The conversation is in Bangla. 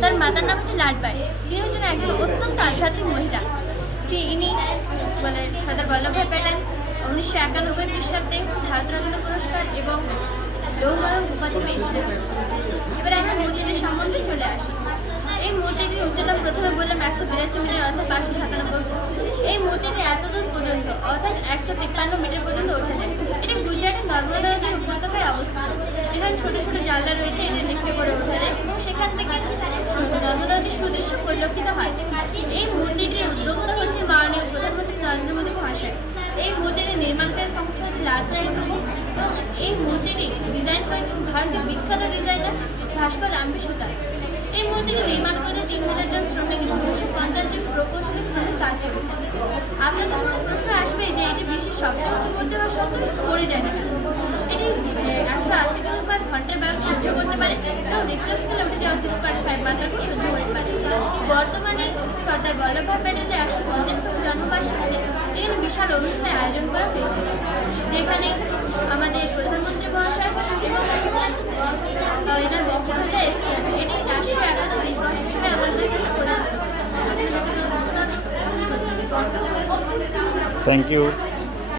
তার মাতার নাম হচ্ছে লাডবাই। তিনি হচ্ছেন একজন অত্যন্ত আধ্যাত্মিক মহিলা। ইনি বলে সর্দার বল্লভভাই প্যাটেল 1991 খ্রিস্টাব্দে ভারতরত্ন পুরস্কার এবং লৌহ উপাধি পেয়েছিলেন। এবারে আমরা মূর্তিটির সম্বন্ধে চলে আসি। এই মূর্তিটির উচ্চতা প্রথমে বললাম 182 মিটার অর্থাৎ 597 ফুট। এই মূর্তিটি এতদূর পর্যন্ত অর্থাৎ 153 মিটার পর্যন্ত ওঠা যায়। এটি গুজরাটের নর্মদা নদীর উপত্যকায় অবস্থিত। এখানে ছোট ছোট জানলা রয়েছে, এটি লিফটে করে ওঠা যায় এবং সেখান থেকে নর্মদা নদীর সুদৃশ্য পরিলক্ষিত হয়। এই মূর্তিটির উদ্যোক্তা হচ্ছে মাননীয় প্রধানমন্ত্রী নরেন্দ্র মোদী মহাশয়। এই মূর্তিটি নির্মাণকারী সংস্থা হচ্ছে লালসাই গ্রুপ এবং এই মূর্তিটি ডিজাইন করেছেন ভারতীয় বিখ্যাত ডিজাইনার ভাস্কর রামবি সুতার। এই মূর্তিটি নির্মাণ করতে 3000 জন শ্রমিক এবং 250 জন প্রকৌশলী শ্রমিক কাজ করেছেন। আপনাদের কোনো প্রশ্ন আসবে যে এটি বিশ্বের সবচেয়ে উঁচু মূর্তি হওয়া সত্ত্বেও পড়ে যায় না কেন? এটি 180 কিলোমিটার বায়ু সহ্য করতে পারে এবং রিক্টার স্কেলে উঠে যাওয়া 6.5 মাত্রাকে সহ্য করতে পারে। বর্তমানে সর্দার বল্লভভাই প্যাটেলের 150তম জন্মবার্ষিকীতে এখানে বিশাল অনুষ্ঠানের আয়োজন করা হয়েছিল, যেখানে আমাদের প্রধানমন্ত্রী মহাশয় এবং এনার বক্তব্যটা এসেছেন। এটি রাষ্ট্রীয় একাদশ দিবস হিসেবে আমাদের কাছে পরিচিত। Thank you.